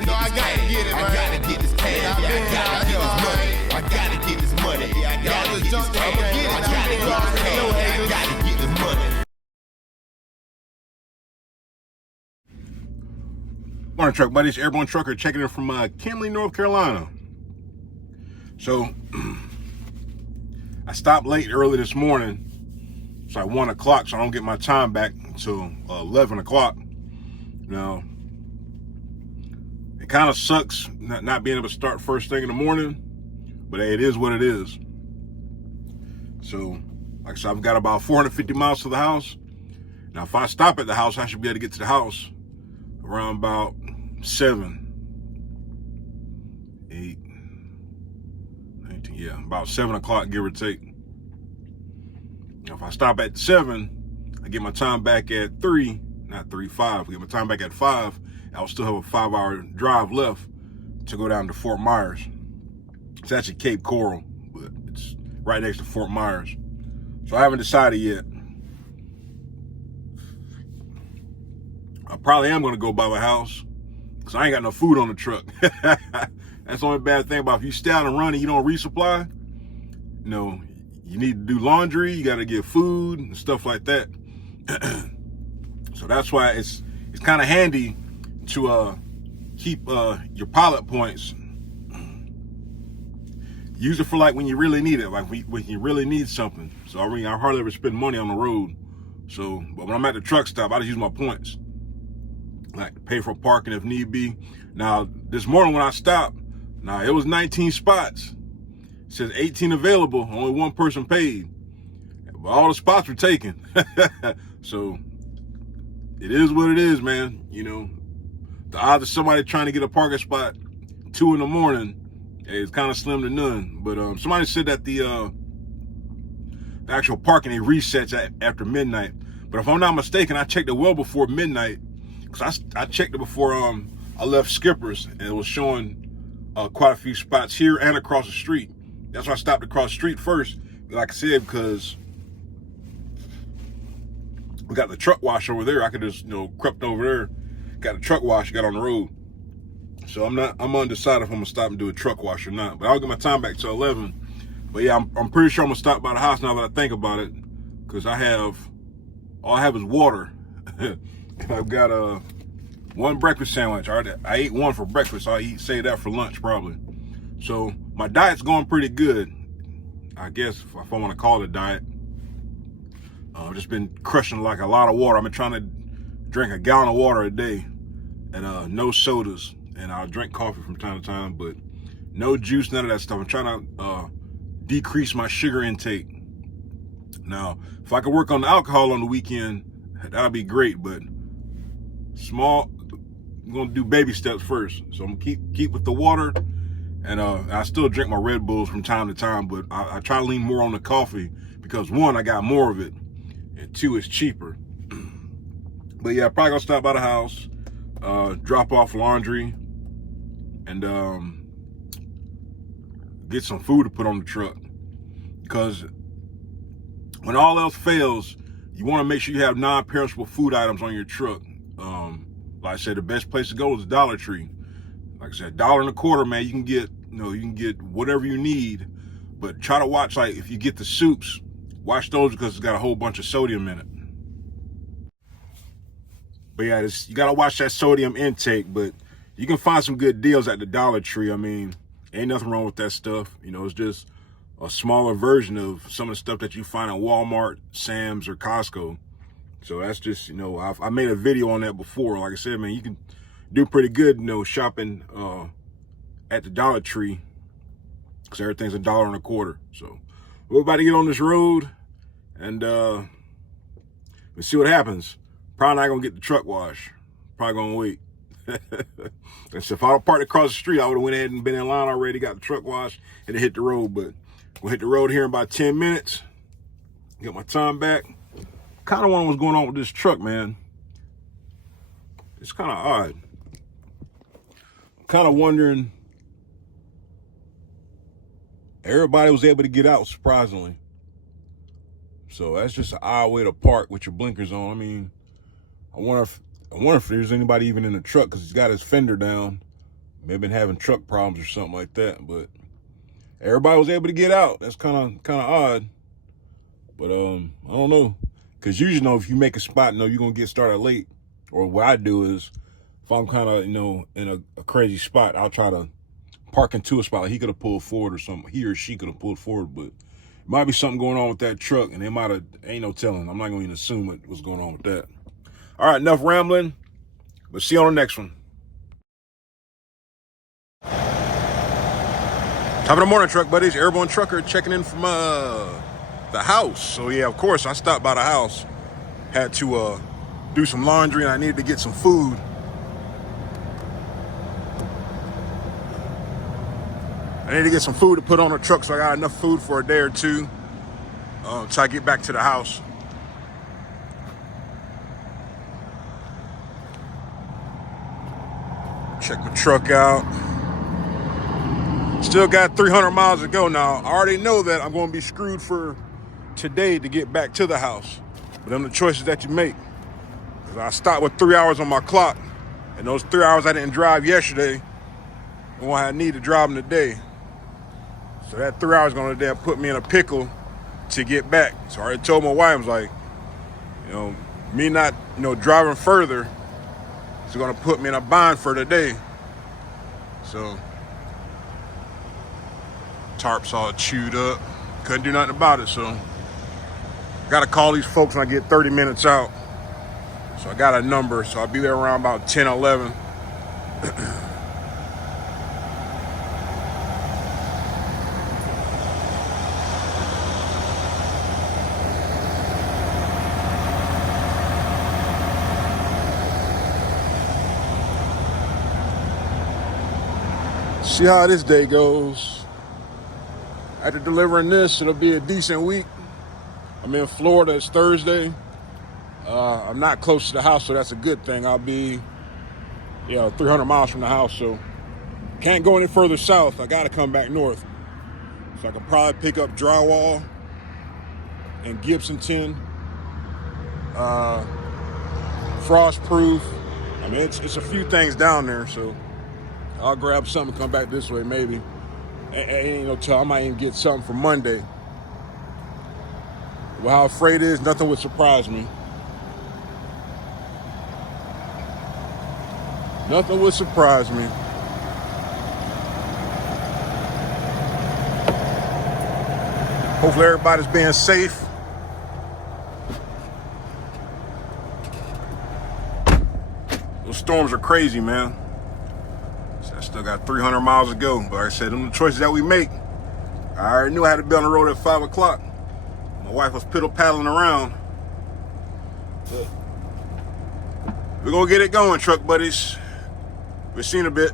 gotta get this cash. I gotta get this cash. I gotta get this money. I gotta get this money. I gotta get this cash. I gotta get this money. Morning, truck buddies. Airborne Trucker checking in from Kenly, North Carolina. So I stopped late early this morning. It's like 1 o'clock, so I don't get my time back until 11 o'clock. Now, it kind of sucks not being able to start first thing in the morning, but hey, it is what it is. So, like I said, I've got about 450 miles to the house. Now, if I stop at the house, I should be able to get to the house around about 7, 8, 19, yeah, about 7 o'clock, give or take. Now, if I stop at 7, I get my time back at 3, not 3, 5. I get my time back at 5. I'll still have a 5-hour drive left to go down to Fort Myers. It's actually Cape Coral, but it's right next to Fort Myers. So I haven't decided yet. I probably am going to go by my house because I ain't got no food on the truck. That's the only bad thing about if you stay out and run and you don't resupply, you know, you need to do laundry, you got to get food and stuff like that. So that's why it's kind of handy to keep your pilot points. Use it for like when you really need it, like when you really need something. So I mean, I hardly ever spend money on the road. So, but when I'm at the truck stop, I just use my points, like pay for parking if need be. Now, this morning when I stopped, now it was 19 spots. It says 18 available, only one person paid. But all the spots were taken. So it is what it is, man. You know, the odds of somebody trying to get a parking spot 2 in the morning is kind of slim to none. But somebody said that the actual parking, it resets after midnight. But if I'm not mistaken, I checked it well before midnight, because I checked it before I left Skipper's, and it was showing quite a few spots here and across the street. That's why I stopped across the street first, like I said, because we got the truck wash over there. I could just, you know, crept over there, got the truck wash, got on the road. So I'm undecided if I'm gonna stop and do a truck wash or not. But I'll get my time back to 11. But yeah, I'm pretty sure I'm gonna stop by the house now that I think about it, because all I have is water. And I've got one breakfast sandwich. I ate one for breakfast. I'll save that for lunch probably. So my diet's going pretty good, I guess, if I want to call it a diet. I've just been crushing like a lot of water. I've been trying to drink a gallon of water a day, and no sodas. And I'll drink coffee from time to time, but no juice, none of that stuff. I'm trying to decrease my sugar intake. Now, if I could work on the alcohol on the weekend, that'd be great, but I'm gonna do baby steps first. So I'm gonna keep with the water, and I still drink my Red Bulls from time to time, but I try to lean more on the coffee because, one, I got more of it, and 2, it's cheaper. But yeah, probably gonna stop by the house, drop off laundry, and get some food to put on the truck. Because when all else fails, you want to make sure you have non-perishable food items on your truck. Like I said, the best place to go is Dollar Tree. Like I said, $1.25, man. You can get whatever you need, but try to watch, like, if you get the soups, watch those because it's got a whole bunch of sodium in it. But yeah, you gotta watch that sodium intake. But you can find some good deals at the Dollar Tree. I mean, ain't nothing wrong with that stuff. You know, it's just a smaller version of some of the stuff that you find at Walmart, Sam's, or Costco. So that's just, you know, I made a video on that before. Like I said, man, you can do pretty good, you know, shopping at the Dollar Tree, because everything's $1.25. So we're about to get on this road, and let's see what happens. Probably not gonna get the truck wash. Probably gonna wait. And so if I would parked across the street, I would have went ahead and been in line already, got the truck wash, and hit the road. But we'll hit the road here in about 10 minutes. Get my time back. Kind of wondering what's going on with this truck, man. It's kind of odd. Kind of wondering. Everybody was able to get out, surprisingly. So that's just an odd way to park with your blinkers on. I mean, I wonder if there's anybody even in the truck, because he's got his fender down. May have been having truck problems or something like that, but everybody was able to get out. That's kind of odd. But I don't know. Because usually, if you make a spot, you're going to get started late. Or what I do is, if I'm kind of, in a crazy spot, I'll try to park into a spot. Like he could have pulled forward or something. He or she could have pulled forward, but it might be something going on with that truck, and they might have, ain't no telling. I'm not going to even assume what's going on with that. All right, enough rambling. We'll see you on the next one. Top of the morning, truck buddies. Airborne Trucker checking in from the house. So yeah, of course, I stopped by the house. Had to do some laundry, and I needed to get some food. I need to get some food to put on the truck, so I got enough food for a day or two till I get back to the house. Check my truck out. Still got 300 miles to go now. I already know that I'm going to be screwed for today to get back to the house. But them the choices that you make. Because I stopped with 3 hours on my clock. And those 3 hours I didn't drive yesterday, I need to drive them today. So that 3 hours is going to put me in a pickle to get back. So I already told my wife, I was like, me not, driving further is going to put me in a bind for today. So tarp's all chewed up. Couldn't do nothing about it, so got to call these folks when I get 30 minutes out. So I got a number, so I'll be there around about 10, 11. See how this day goes. After delivering this, it'll be a decent week. I'm in Florida. It's Thursday. I'm not close to the house, so that's a good thing. I'll be, 300 miles from the house, so can't go any further south. I got to come back north. So I can probably pick up drywall and Gibson tin, frost-proof. I mean, it's a few things down there, so I'll grab something and come back this way maybe. Ain't no tell. I might even get something for Monday. Well, how freight is, nothing would surprise me. Nothing would surprise me. Hopefully everybody's being safe. Those storms are crazy, man. So I still got 300 miles to go. But like I said, them the choices that we make. I already knew I had to be on the road at 5 o'clock. My wife was piddle-paddling around. But we're going to get it going, truck buddies. We've seen a bit.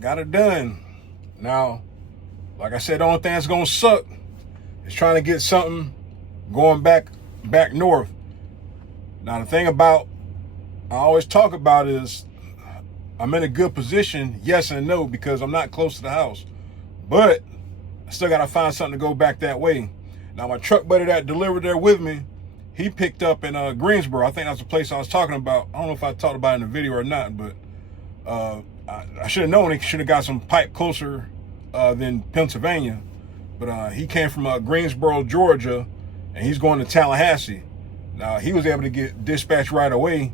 Got it done. Now, like I said, the only thing that's gonna suck is trying to get something going back north. Now, the thing about I always talk about is I'm in a good position, yes and no, because I'm not close to the house. But I still gotta find something to go back that way. Now, my truck buddy that delivered there with me, he picked up in Greensboro. I think that's the place I was talking about. I don't know if I talked about it in the video or not, but I should have known he should have got some pipe closer than Pennsylvania. But he came from Greensboro, Georgia, and he's going to Tallahassee. Now, he was able to get dispatched right away.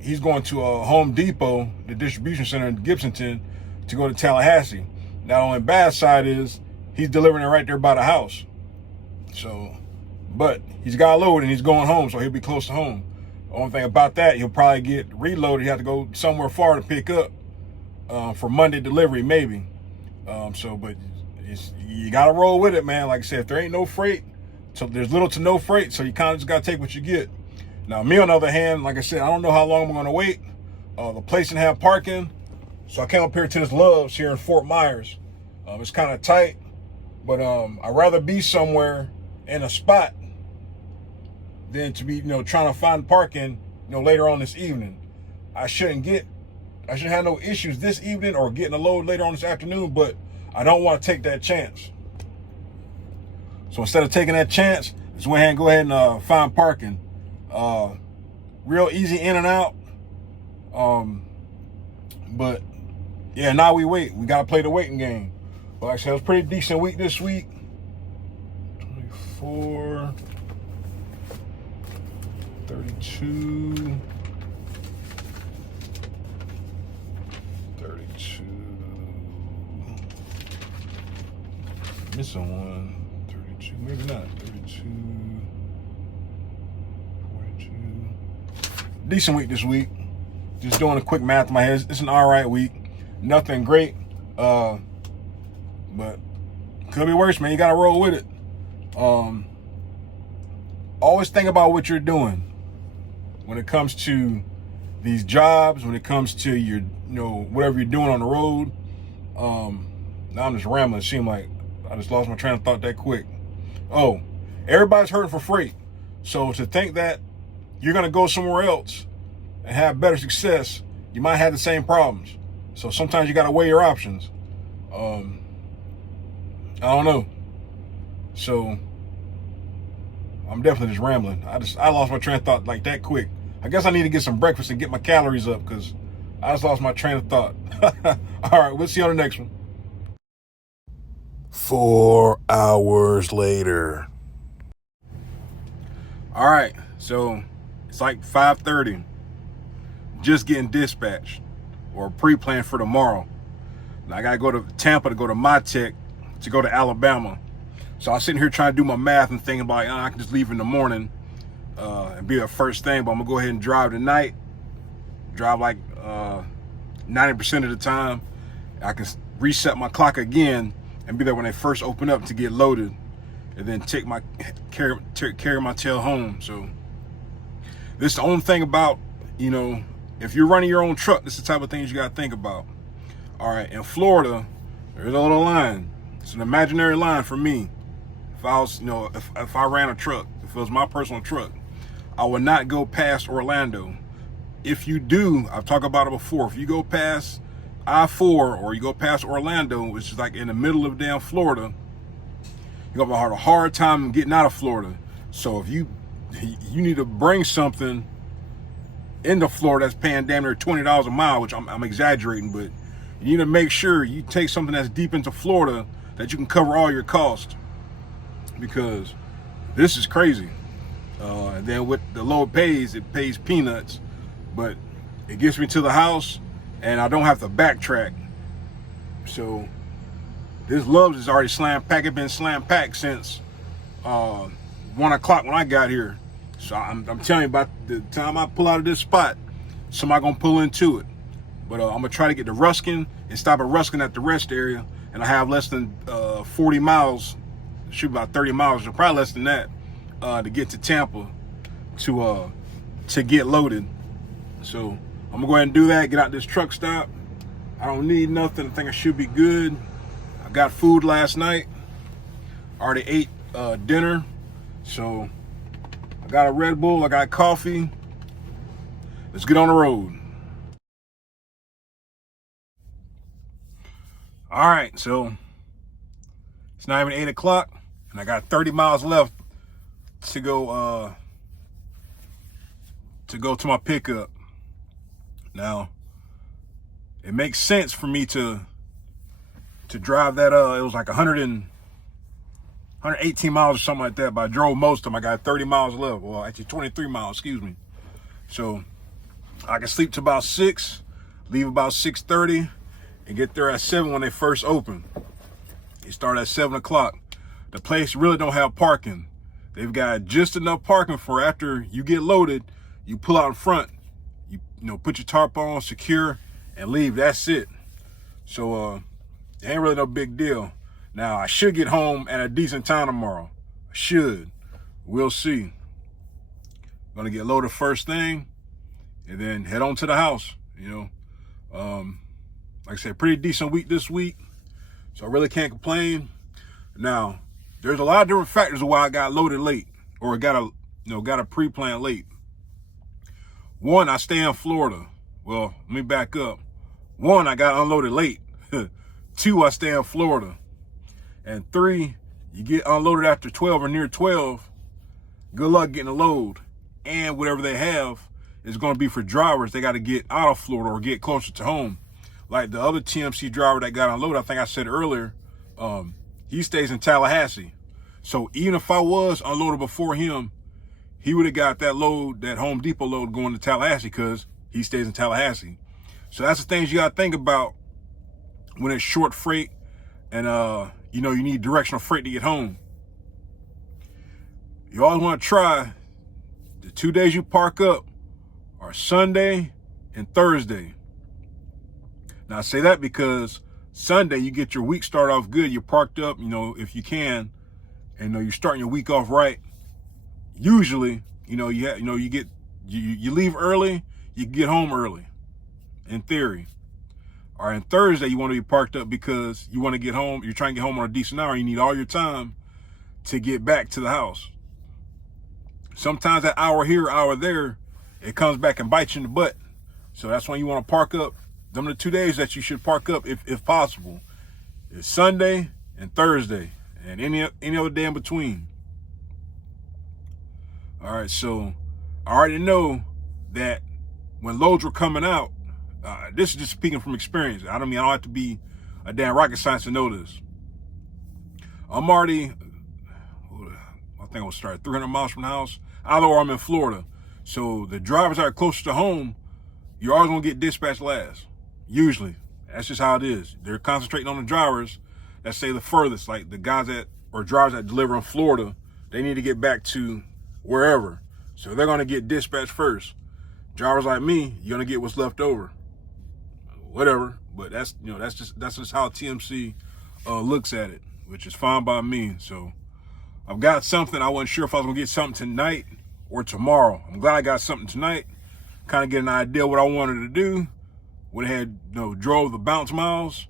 He's going to Home Depot, the distribution center in Gibsonton, to go to Tallahassee. Now, on the bad side is he's delivering it right there by the house. So, but he's got loaded and he's going home, so he'll be close to home. The only thing about that, he'll probably get reloaded. He have to go somewhere far to pick up for Monday delivery, maybe. But you got to roll with it, man. Like I said, if there ain't no freight, so there's little to no freight, so you kind of just got to take what you get. Now, me, on the other hand, like I said, I don't know how long I'm going to wait. The place didn't have parking, so I came up here to this Love's here in Fort Myers. It's kind of tight, but I'd rather be somewhere in a spot than to be, trying to find parking, later on this evening. I shouldn't have no issues this evening or getting a load later on this afternoon, but I don't want to take that chance. So instead of taking that chance, let's go ahead and find parking. Real easy in and out. But yeah, now we wait. We got to play the waiting game. But like I said, it was a pretty decent week this week. 24, 32, 32. Missing one. 32, maybe not. 32, 42. Decent week this week. Just doing a quick math in my head. It's an all right week. Nothing great. But could be worse, man. You got to roll with it. Always think about what you're doing when it comes to these jobs, when it comes to your, whatever you're doing on the road. Now I'm just rambling. It seemed like I just lost my train of thought that quick. Oh, everybody's hurting for freight. So to think that you're going to go somewhere else and have better success, you might have the same problems. So sometimes you got to weigh your options. I don't know. So I'm definitely just rambling. I lost my train of thought like that quick. I guess I need to get some breakfast and get my calories up because I just lost my train of thought. All right, we'll see you on the next one. 4 hours later. All right, so it's like 5:30. Just getting dispatched or pre-planned for tomorrow. Now I gotta go to Tampa to go to MyTech to go to Alabama. So I was sitting here trying to do my math and thinking about, I can just leave in the morning and be a first thing, but I'm gonna go ahead and drive tonight. Drive like 90% of the time. I can reset my clock again and be there when they first open up to get loaded, and then carry my tail home. So this is the only thing about, if you're running your own truck, this is the type of things you gotta think about. All right, in Florida, there's a little line. It's an imaginary line for me. If I was, if I ran a truck, if it was my personal truck, I would not go past Orlando. If you do, I've talked about it before, if you go past I-4 or you go past Orlando, which is like in the middle of damn Florida, you're gonna have a hard time getting out of Florida. So if you need to bring something into Florida that's paying damn near $20 a mile, which I'm exaggerating, but you need to make sure you take something that's deep into Florida that you can cover all your costs, because this is crazy. And then with the low it pays peanuts, but it gets me to the house and I don't have to backtrack. So this Love's is already slam packed. It's been slam packed since 1 o'clock when I got here. So I'm telling you, about the time I pull out of this spot, somebody gonna pull into it. But I'm gonna try to get to Ruskin and stop at Ruskin at the rest area, and I have less than 40 miles, shoot, about 30 miles, or probably less than that, to get to Tampa to get loaded. So I'm gonna go ahead and do that, get out this truck stop. I don't need nothing. I think I should be good. I got food last night. Already ate dinner. So I got a Red Bull, I got coffee. Let's get on the road. All right, so it's not even 8 o'clock, and I got 30 miles left to go to my pickup. Now, it makes sense for me to drive that. It was like 100 118 miles or something like that, but I drove most of them. I got 30 miles left. Well, actually 23 miles, excuse me. So I can sleep to about 6, leave about 6:30, and get there at 7 when they first open. They start at 7 o'clock. The place really don't have parking. They've got just enough parking for after you get loaded, you pull out in front, you know, put your tarp on, secure, and leave. That's it. So it ain't really no big deal. Now, I should get home at a decent time tomorrow. I should. We'll see. Gonna get loaded first thing and then head on to the house, you know. Like I said, pretty decent week this week, so I really can't complain. Now, there's a lot of different factors of why I got loaded late, or got a pre-plan late. One, I stay in Florida. Well, let me back up. One, I got unloaded late. 2, I stay in Florida. And 3, you get unloaded after 12 or near 12. Good luck getting a load. And whatever they have is going to be for drivers. They got to get out of Florida or get closer to home. Like the other TMC driver that got unloaded, I think I said earlier, he stays in Tallahassee. So even if I was unloaded before him, he would have got that load, that Home Depot load going to Tallahassee because he stays in Tallahassee. So that's the things you got to think about when it's short freight and, you know, you need directional freight to get home. You always want to try the 2 days you park up are Sunday and Thursday. Now I say that because Sunday you get your week started off good. You're parked up, you know, if you can, and you're starting your week off right. Usually, you leave early, you get home early, in theory. Or in Thursday, you want to be parked up because you want to get home. You're trying to get home on a decent hour. You need all your time to get back to the house. Sometimes that hour here, hour there, it comes back and bites you in the butt. So that's when you want to park up. Them are the 2 days that you should park up if possible. It's Sunday and Thursday, and any other day in between. All right, so I already know that when loads were coming out, this is just speaking from experience. I don't have to be a damn rocket science to know this. I'm already, I think I will start 300 miles from the house, either or I'm in Florida. So the drivers that are closer to home, you're always gonna get dispatched last. Usually, that's just how it is. They're concentrating on the drivers that stay the furthest, like the guys or drivers that deliver in Florida. They need to get back to wherever, so they're gonna get dispatched first. Drivers like me, you're gonna get what's left over. Whatever, but that's just how TMC looks at it, which is fine by me. So I've got something. I wasn't sure if I was gonna get something tonight or tomorrow. I'm glad I got something tonight. Kind of get an idea what I wanted to do. Went ahead, drove the bounce miles,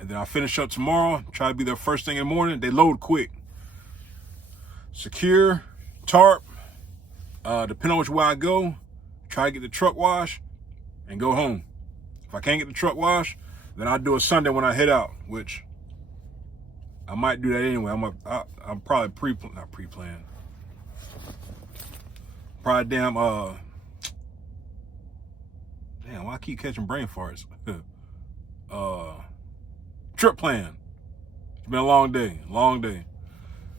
and then I'll finish up tomorrow. Try to be there first thing in the morning. They load quick. Secure, tarp. Depending on which way I go, try to get the truck wash and go home. If I can't get the truck wash, then I'll do a Sunday when I head out, which I might do that anyway. I'm probably not pre-planned. Probably damn, why I keep catching brain farts? Trip plan. It's been a long day.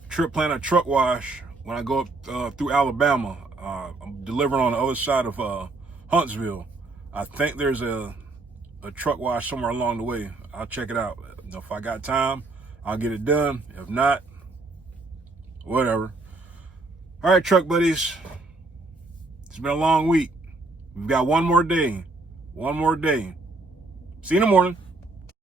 Trip plan a truck wash when I go up through Alabama. I'm delivering on the other side of Huntsville. I think there's a truck wash somewhere along the way. I'll check it out. If I got time, I'll get it done. If not, whatever. All right, truck buddies. It's been a long week. We've got one more day. See you in the morning.